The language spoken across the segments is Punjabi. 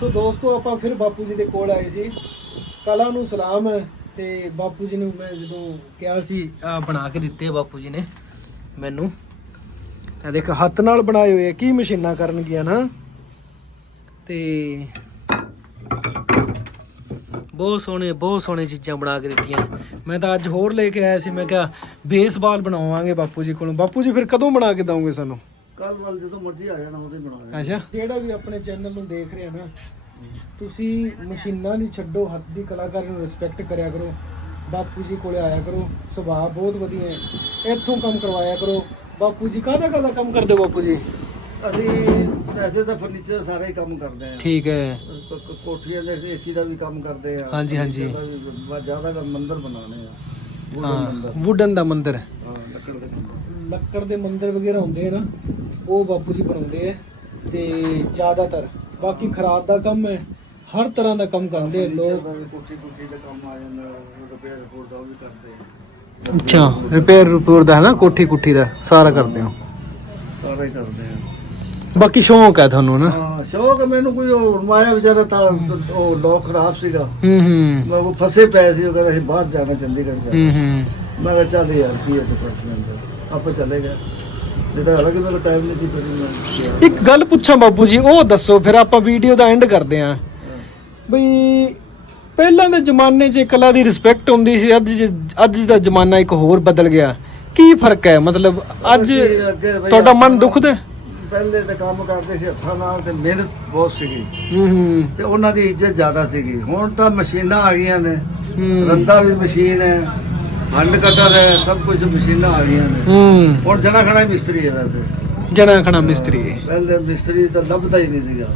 ਸੋ ਦੋਸਤੋ, ਆਪਾਂ ਫਿਰ ਬਾਪੂ ਜੀ ਦੇ ਕੋਲ ਆਏ ਸੀ। ਕਲਾ ਨੂੰ ਸਲਾਮ ਤੇ ਬਾਪੂ ਜੀ ਨੂੰ ਮੈਂ ਜਦੋਂ ਕਿਹਾ ਸੀ, ਆ ਬਣਾ ਕੇ ਦਿੱਤੇ ਬਾਪੂ ਜੀ ਨੇ ਮੈਨੂੰ। ਇਹ ਦੇਖ, ਹੱਥ ਨਾਲ ਬਣਾਏ ਹੋਏ ਆ, ਕੀ ਮਸ਼ੀਨਾਂ ਕਰਨਗੀਆਂ ਨਾ। ਤੇ ਬਹੁਤ ਸੋਹਣੇ ਬਹੁਤ ਸੋਹਣੇ ਚੀਜ਼ਾਂ ਬਣਾ ਕੇ ਦਿੱਤੀਆਂ। ਮੈਂ ਤਾਂ ਅੱਜ ਹੋਰ ਲੈ ਕੇ ਆਇਆ ਸੀ, ਮੈਂ ਕਿਹਾ ਬੇਸਬਾਲ ਬਣਾਵਾਂਗੇ ਬਾਪੂ ਜੀ ਕੋਲੋਂ। ਬਾਪੂ ਜੀ, ਫਿਰ ਕਦੋਂ ਬਣਾ ਕੇ ਦਵੋਗੇ ਸਾਨੂੰ? ਕੱਲ ਵੱਲ ਜਦੋਂ ਮਰਜ਼ੀ ਆ ਜਾਣਾ ਉਹਦੇ ਬਣਾ ਦੇਣਾ ਅੱਛਾ। ਜਿਹੜਾ ਵੀ ਆਪਣੇ ਚੈਨਲ ਨੂੰ ਦੇਖ ਰਿਹਾ ਨਾ ਤੁਸੀਂ ਮਸ਼ੀਨਾਂ ਨਹੀਂ ਛੱਡੋ ਹੱਥ ਦੀ ਕਲਾਕਾਰੀ ਨੂੰ ਰਿਸਪੈਕਟ ਕਰਿਆ ਕਰੋ। ਬਾਪੂ ਜੀ ਕੋਲੇ ਆਇਆ ਕਰੋ ਸੁਭਾਅ ਬਹੁਤ ਵਧੀਆ ਹੈ। ਇੱਥੋਂ ਕੰਮ ਕਰਵਾਇਆ ਕਰੋ। ਬਾਪੂ ਜੀ ਕਾਹਦਾ ਕਾਹਦਾ ਕੰਮ ਕਰਦੇ ਹੋ ਬਾਪੂ ਜੀ? ਅਸੀਂ ਵੈਸੇ ਤਾਂ ਫਰਨੀਚਰ ਦਾ ਸਾਰਾ ਹੀ ਕੰਮ ਕਰਦੇ ਆ ਠੀਕ ਹੈ। ਕੋਠੀਆਂ ਦੇ ਏਸੀ ਦਾ ਵੀ ਕੰਮ ਕਰਦੇ ਆ ਹਾਂਜੀ, ਹਾਂਜੀ। ਜ਼ਿਆਦਾ ਕੰਮ ਮੰਦਰ ਬਣਾਉਣੇ ਆ। ਮੰਦਿਰ। ਵੁੱਡਨ ਦਾ ਮੰਦਿਰ। ਹਾਂ ਲੱਕੜ ਦੇ ਮੰਦਿਰ। ਲੱਕੜ ਦੇ ਮੰਦਿਰ ਵਗੈਰਾ ਹੁੰਦੇ ਆ ਨਾ ਉਹ ਬਾਪੂ ਜੀ ਬਣਾਉਂਦੇ ਆ ਤੇ ਜ਼ਿਆਦਾਤਰ। ਬਾਕੀ ਖਰਾਦ ਦਾ ਕੰਮ ਹੈ ਹਰ ਤਰ੍ਹਾਂ ਦਾ ਕੰਮ ਕਰਦੇ ਆ ਲੋਕ। ਦਾ ਵੀ ਕੋਠੀ ਕੋਠੀ ਦਾ ਕੰਮ ਆ ਜਾਂਦਾ ਰਿਪੇਅਰ ਰਿਪੋਰਟ ਦਾ ਉਹ ਵੀ ਕਰਦੇ ਆ। ਅੱਛਾ ਰਿਪੇਅਰ ਰਿਪੇਅਰ ਦਾ ਹੈ ਨਾ ਕੋਠੀ ਕੁੱਠੀ ਦਾ ਸਾਰਾ ਕਰਦੇ ਹੋ? ਸਾਰਾ ਹੀ ਕਰਦੇ ਆ। ਬਾਕੀ ਸ਼ੌਂਕ ਹੈ ਤੁਹਾਨੂੰ ਨਾ? ਹਾਂ ਸ਼ੌਕ ਮੈਨੂੰ ਕੋਈ ਉਹ ਮਾਇਆ ਵਿਚਾਰਾ ਤਾਂ ਉਹ ਲੋਕ ਖਰਾਬ ਸੀਗਾ। ਹੂੰ ਹੂੰ। ਮੈਂ ਉਹ ਫਸੇ ਪਏ ਸੀ ਉਹ ਕਹਿੰਦਾ ਅਸੀਂ ਬਾਹਰ ਜਾਣਾ ਚੰਡੀਗੜ੍ਹ ਜਾਣਾ। ਹੂੰ ਹੂੰ। ਮੈਂ ਕਿਹਾ ਚੱਲ ਯਾਰ ਕੀ ਹੈ ਡਿਪਾਰਟਮੈਂਟ ਦਾ ਆਪਾਂ ਚਲੇ ਗਏ। ਨਹੀਂ ਤਾਂ ਹਾਲਾਂਕਿ ਮੇਰਾ ਟਾਈਮ ਨਹੀਂ ਸੀ ਫਿਰ ਮੈਂ ਗਿਆ। ਇੱਕ ਗੱਲ ਪੁੱਛਾਂ ਬਾਪੂ ਜੀ ਉਹ ਦੱਸੋ ਫਿਰ ਆਪਾਂ ਵੀਡੀਓ ਦਾ ਐਂਡ ਕਰਦੇ ਆਂ ਬਈ ਪਹਿਲਾਂ ਦੇ ਜ਼ਮਾਨੇ 'ਚ ਕਲਾ ਦੀ ਰਿਸਪੈਕਟ ਹੁੰਦੀ ਸੀ ਅੱਜ ਅੱਜ ਦਾ ਜ਼ਮਾਨਾ ਇੱਕ ਹੋਰ ਬਦਲ ਗਿਆ। ਕੀ ਫ਼ਰਕ ਹੈ? ਮਤਲਬ ਅੱਜ ਤੁਹਾਡਾ ਮਨ ਦੁਖਦਾ? ਪਹਿਲੇ ਤਾਂ ਕੰਮ ਕਰਦੇ ਸੀ ਹੱਥਾਂ ਨਾਲ ਤੇ ਮਿਹਨਤ ਬਹੁਤ ਸੀਗੀ। ਹੂੰ ਤੇ ਉਹਨਾਂ ਦੀ ਇੱਜ਼ਤ ਜ਼ਿਆਦਾ ਸੀਗੀ। ਹੁਣ ਤਾਂ ਮਸ਼ੀਨਾਂ ਆ ਗਈਆਂ ਨੇ। ਰੰਦਾ ਵੀ ਮਸ਼ੀਨ ਹੈ। ਹੰਡ ਕਟਰ ਹੈ ਸਭ ਕੁਝ ਮਸ਼ੀਨਾਂ ਆ ਗਈਆਂ ਨੇ। ਹੂੰ। ਹੁਣ ਜਣਾ ਖੜਾ ਮਿਸਤਰੀ ਹੈ ਵੈਸੇ। ਜਣਾ ਖਣਾ ਮਿਸਤਰੀ। ਪਹਿਲੇ ਮਿਸਤਰੀ ਤਾਂ ਲੱਭਦਾ ਹੀ ਨਹੀਂ ਸੀਗਾ।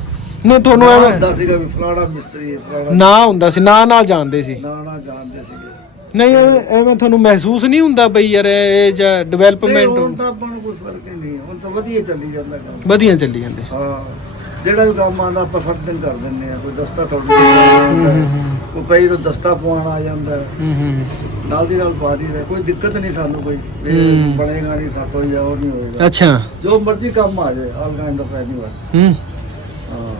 ਨਹੀਂ ਤੁਹਾਨੂੰ ਐਵੇਂ ਹੁੰਦਾ ਸੀਗਾ ਵੀ ਫਲਾਣਾ ਮਿਸਤਰੀ ਹੈ ਫਲਾਣਾ ਨਾਂ ਹੁੰਦਾ ਸੀ ਨਾਂ ਨਾਲ ਜਾਣਦੇ ਸੀ। ਨਾ ਨਾ ਜਾਣਦੇ ਸੀਗੇ। ਨਹੀਂ ਐਵੇਂ ਤੁਹਾਨੂੰ ਮਹਿਸੂਸ ਨਹੀਂ ਹੁੰਦਾ ਬਈ ਯਾਰ ਇਹ ਜਾਂ ਨਹੀਂ, ਹੁਣ ਡਿਵੈਲਪਮੈਂਟ ਤਾਂ ਆਪਾਂ ਨੂੰ ਕੋਈ ਫ਼ਰਕ ਹੀ ਨਹੀਂ ਹੁਣ ਤਾਂ ਵਧੀਆ ਚੱਲੀ ਜਾਂਦਾ ਕੰਮ। ਵਧੀਆ ਚੱਲੀ ਜਾਂਦੇ। ਹਾਂ। ਜਿਹੜਾ ਵੀ ਕੰਮ ਆਉਂਦਾ ਆਪਾਂ ਫਟ ਦਿਨ ਕਰ ਦਿੰਦੇ ਆ ਕੋਈ ਦਸਤਾ ਹੂੰ ਹੂੰ ਹੂੰ। ਕੋਈ ਕਈ ਨੂੰ ਦਸਤਾ ਪਵਾਉਣ ਆ ਜਾਂਦਾ। ਹੈ। ਹੂੰ ਹੂੰ। ਨਾਲ ਦੀ ਨਾਲ ਪਾ ਦਈਦਾ ਕੋਈ ਦਿੱਕਤ ਨਹੀਂ ਸਾਨੂੰ ਕੋਈ। ਵੀ ਹੂੰ। ਬਣੇਗਾ ਨਹੀਂ ਸਾਤੋਂ ਜਾਂ ਉਹ ਨਹੀਂ ਹੋਏਗਾ। ਅੱਛਾ। ਜੋ ਮਰਜ਼ੀ ਕੰਮ ਆ ਜਾਏ ਆਲ ਕਾਈਂਡ ਆਫ ਐਨੀਵਨ ਹੂੰ। ਹਾਂ।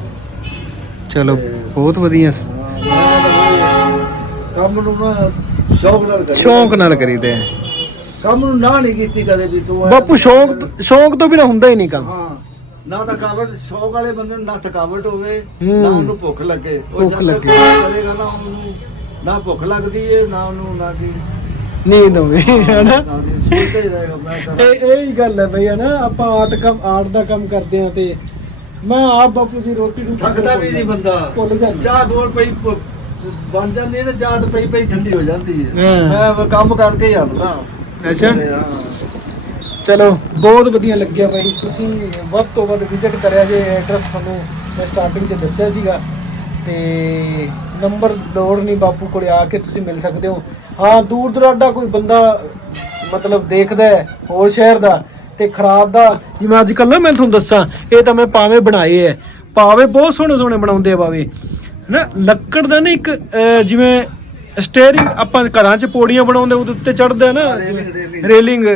ਚਲੋ ਬਹੁਤ ਵਧੀਆ ਸ- ਹਾਂ, ਮੈਂ ਤਾਂ ਵੀ ਕੰਮ ਨੂੰ ਨਾ ਸ਼ੌਕ ਨਾਲ ਕਰੀ ਸ਼ੌਂਕ ਨਾਲ ਕਰੀਦੇ ਆ। ਕੰਮ ਨੂੰ ਨਾ ਨਹੀਂ ਕੀਤੀ ਕਦੇ ਵੀ ਤੂੰ ਐਂ- ਬਾਪੂ ਸ਼ੌਂਕ ਸ਼ੌਂਕ ਤੋਂ ਬਿਨਾ ਹੁੰਦਾ ਹੀ ਨਹੀਂ ਕੰਮ। ਹਾਂ ਨਾ ਥਕਾਵਟ ਸ਼ੌਕ ਵਾਲੇ ਬੰਦੇ ਨੂੰ ਨਾ ਥਕਾਵਟ ਹੋਵੇ। ਨਾ ਉਹਨੂੰ ਭੁੱਖ ਲੱਗੇ। ਉਹ ਭੁੱਖ ਲੱਗੇ। ਕਰੇਗਾ ਨਾ ਉਹਨੂੰ ਨਾ ਭੁੱਖ ਲੱਗਦੀ ਏ ਨਾ ਉਹਨੂੰ ਨਾ ਦੀ ਨੀਂਦ ਹੋਵੇ ਹਨਾ? ਇਹ ਇਹ ਹੀ ਗੱਲ ਹੈ ਬਈ ਹਨਾ? ਆਪਾਂ ਆਰਟ ਕੰਮ ਆਰਟ ਦਾ ਕੰਮ ਕਰਦੇ ਆ ਤੇ ਮੈਂ ਆਪ ਬਾਪੂ ਜੀ ਰੋਟੀ ਨੂੰ ਥੱਕਦਾ ਵੀ ਨਹੀਂ ਬੰਦਾ। ਭੁੱਲ ਜਾਂਦਾ। ਚਾਹ ਗੋਲ ਪਈ ਬਣ ਜਾਂਦੀ ਹੈ ਨਾ ਚਾਹ ਤੇ ਪਈ ਪਈ ਠੰਡੀ ਹੋ ਜਾਂਦੀ ਹੈ। ਮੈਂ ਕੰਮ ਕਰਕੇ ਹੀ ਹਟਦਾ। ਅੱਛਾ। ਚਲੋ, ਬਹੁਤ ਵਧੀਆ ਲੱਗਿਆ ਬਾਈ। ਤੁਸੀਂ ਵੱਧ ਤੋਂ ਵੱਧ ਵਿਜ਼ਿਟ ਕਰਿਆ ਜੇ ਐਡਰੈਸ ਤੁਹਾਨੂੰ ਮੈਂ ਸਟਾਰਟਿੰਗ 'ਚ ਦੱਸਿਆ ਸੀਗਾ। ਤੇ ਨੰਬਰ ਲੋੜ ਨਹੀਂ ਬਾਪੂ ਕੋਲੇ ਆ ਕੇ ਤੁਸੀਂ ਮਿਲ ਸਕਦੇ ਹੋ। ਹਾਂ, ਦੂਰ ਦਰਾਡਾ ਕੋਈ ਬੰਦਾ, ਮਤਲਬ ਦੇਖਦਾ ਹੈ, ਹੋਰ ਸ਼ਹਿਰ ਦਾ ਤੇ ਖਰਾਬ ਦਾ। ਜਿਵੇਂ ਅੱਜ ਕੱਲ੍ਹ ਨਾ ਮੈਂ ਤੁਹਾਨੂੰ ਦੱਸਾਂ, ਇਹ ਤਾਂ ਮੈਂ ਪਾਵੇਂ ਬਣਾਏ ਐ ਪਾਵੇ ਬਹੁਤ ਸੋਹਣੇ ਸੋਹਣੇ ਬਣਾਉਂਦੇ ਆ ਪਾਵੇ। ਨਾ, ਲੱਕੜ ਦਾ ਨਾ ਇੱਕ ਜਿਵੇਂ ਸਟੀਅਰਿੰਗ ਆਪਾਂ ਘਰਾਂ 'ਚ ਪੌੜੀਆਂ ਬਣਾਉਂਦੇ ਉਹਦੇ ਉੱਤੇ ਚੜਦਾ ਨਾ ਰੇਲਿੰਗ-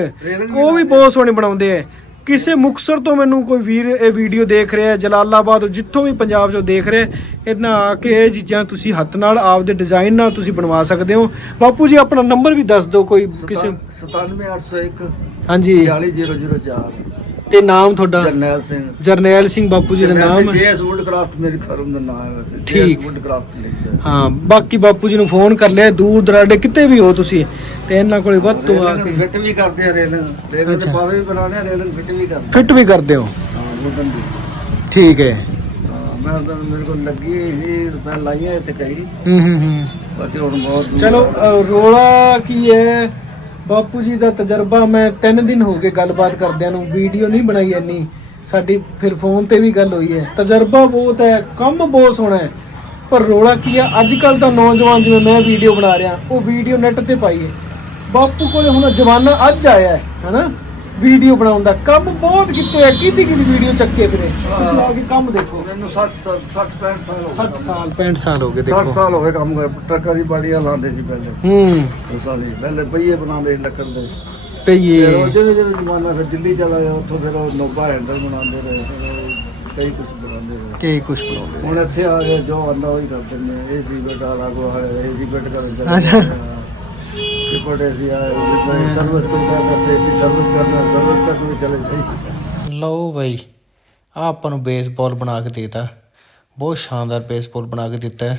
ਉਹ ਵੀ ਬਹੁਤ ਸੋਹਣੇ ਬਣਾਉਂਦੇ ਐ ਕਿਸੇ ਮੁਕਸਰ ਤੋਂ ਮੈਨੂੰ ਕੋਈ ਵੀਰ ਇਹ ਵੀਡੀਓ ਦੇਖ ਰਿਹਾ ਹੈ, ਜਲਾਲਾਬਾਦ ਜਿੱਥੋਂ ਵੀ ਪੰਜਾਬ ਚੋਂ ਦੇਖ ਰਿਹਾ ਇਹਨਾਂ ਆ ਕੇ ਇਹ ਚੀਜ਼ਾਂ ਤੁਸੀਂ ਹੱਥ ਨਾਲ ਆਪਦੇ ਡਿਜ਼ਾਈਨ ਨਾਲ ਤੁਸੀਂ ਬਣਵਾ ਸਕਦੇ ਹੋ। ਬਾਪੂ ਜੀ ਆਪਣਾ ਨੰਬਰ ਵੀ ਦੱਸ ਦਿਓ ਕੋਈ ਕਿਸੇ 97801 ਹਾਂਜੀ। 40004 ਤੇ ਨਾਮ ਤੁਹਾਡਾ? ਜਰਨੈਲ ਸਿੰਘ। ਜਰਨੈਲ ਸਿੰਘ ਬਾਪੂ ਜੀ ਦਾ ਨਾਮ? ਹੈ ਜੇਐਸ ਵੁੱਡਕ੍ਰਾਫਟ ਮੇਰੇ ਫਰਮ ਦਾ ਨਾਮ ਹੈ ਵੈਸੇ ਠੀਕ। ਵੁੱਡਕ੍ਰਾਫਟ ਲਿਖਦਾ ਹੈ। ਹਾਂ ਬਾਕੀ ਬਾਪੂ ਜੀ ਨੂੰ ਫੋਨ ਕਰ ਲਿਆ ਦੂਰ ਦਰਾਡੇ ਕਿਤੇ ਵੀ ਹੋ ਤੁਸੀਂ ਤੇ ਇਹਨਾਂ ਕੋਲੇ ਵੱਧ ਤੋਂ ਆ ਕੇ ਫਿੱਟ ਵੀ ਕਰਦੇ ਆ ਰੇਲਿੰਗ। ਰੇਲਿੰਗ। ਤੇ ਪਾਵੇ ਵੀ ਬਣਾਉਣੇ ਆ ਰੇਲਿੰਗ ਫਿੱਟ ਵੀ ਕਰਦੇ ਫਿੱਟ ਵੀ ਕਰਦੇ ਹੋ? ਹਾਂ ਵੁੱਡਨ ਦੀ। ਠੀਕ ਹੈ। ਹਾਂ ਮੈਂ ਤਾਂ ਮੇਰੇ ਕੋਲ ਲੱਗੀ ਇਹ ਮੈਂ ਲਾਈਆਂ ਇੱਥੇ ਕਈ। ਹੂੰ ਹੂੰ ਹੂੰ। ਬਾਕੀ ਹੁਣ ਬਹੁਤ ਚਲੋ ਰੋਲਾ ਕੀ ਹੈ? ਬਾਪੂ ਜੀ ਦਾ ਤਜਰਬਾ ਮੈਂ 3 ਦਿਨ ਹੋ ਗਏ ਗੱਲਬਾਤ ਕਰਦਿਆਂ ਨੂੰ ਵੀਡੀਓ ਨਹੀਂ ਬਣਾਈ ਇੰਨੀ। ਸਾਡੀ ਫਿਰ ਫੋਨ ਤੇ ਵੀ ਗੱਲ ਹੋਈ ਹੈ। ਤਜਰਬਾ ਬਹੁਤ ਹੈ, ਕੰਮ ਬਹੁਤ ਸੋਹਣਾ ਹੈ। ਪਰ ਰੋਲਾ ਕੀ ਹੈ? ਅੱਜ ਕੱਲ ਤਾਂ ਨੌਜਵਾਨ ਜਿਵੇਂ ਮੈਂ ਵੀਡੀਓ ਬਣਾ ਰਿਹਾ, ਉਹ ਵੀਡੀਓ ਨੈਟ ਤੇ ਪਾਈਏ ਬਾਪੂ ਕੋਲੇ ਹੁਣ ਜਮਾਨਾ ਅੱਜ ਆਇਆ ਹੈ, ਹਨਾ? ਵੀਡੀਓ ਬਣਾਉਣ ਦਾ ਕੰਮ ਬਹੁਤ ਕੀਤੇ ਆ। ਕਿਹਦੀ ਕਿਹਦੀ ਵੀਡੀਓ ਚੱਕੇ ਫਿਰੇ ਤੁਸੀਂ ਆ ਕੇ ਕੰਮ ਦੇਖੋ। ਮੈਨੂੰ 60 60 65 ਸਾਲ ਹੋ 60 ਸਾਲ 65 ਸਾਲ ਹੋ ਗਏ 60 ਦੇਖੋ। ਸਾਲ ਹੋ ਗਏ ਕੰਮ ਕਰ ਟਰੱਕਾਂ ਦੀ ਬਾੜੀਆਂ ਲਾਉਂਦੇ ਸੀ ਪਹਿਲੇ। ਹੂੰ। ਉਸਾਂ ਦੀ। ਪਹਿਲੇ ਪਈਏ ਬਣਾਉਂਦੇ ਸੀ ਲੱਕੜ ਦੇ। ਉਹ ਜਿਹੜੇ ਜਿਹੜੇ ਜ਼ਮਾਨਾ ਫਿਰ ਦਿੱਲੀ ਚਲਾ ਗਿਆ ਉੱਥੋਂ ਫਿਰ ਉਹ ਨੋਬਾ ਹੈਂਡਲ ਬਣਾਉਂਦੇ ਰਹੇ। ਕਈ ਕੁਝ ਬਣਾਉਂਦੇ ਬਣਾਉਂਦੇ ਨੇ ਕੀ ਕੁਝ ਬਣਾਉਂਦੇ ਹੁਣ ਇੱਥੇ ਆ ਕੇ ਜੋ ਆਂਦਾ ਉਹੀ ਕਰ ਦਿੰਦੇ ਏਸੀ ਆ ਲਾਗੋ ਆ ਏਸੀ ਬੈਠ ਕਰ ਦਿੰਦੇ ਅੱਛਾ। ਕਿ ਪੜੇ ਸੀ ਆ ਸਰਵਿਸ ਕੋਈ ਕਰਦਾ ਸੀ ਏਸੀ ਸਰਵਿਸ ਕਰਨਾ ਲਓ ਬਈ ਆ ਆਪਾਂ ਨੂੰ ਬੇਸਬਾਲ ਬਣਾ ਕੇ ਦੇਤਾ। ਬਹੁਤ ਸ਼ਾਨਦਾਰ ਬੇਸਬਾਲ ਬਣਾ ਕੇ ਦਿੱਤਾ ਹੈ।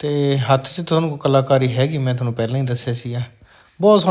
ਤੇ ਹੱਥ 'ਚ ਤੁਹਾਨੂੰ ਕਲਾਕਾਰੀ ਹੈਗੀ, ਮੈਂ ਤੁਹਾਨੂੰ ਪਹਿਲਾਂ ਹੀ ਦੱਸਿਆ ਸੀ ਆ ਬਹੁਤ ਸੋਹਣਾ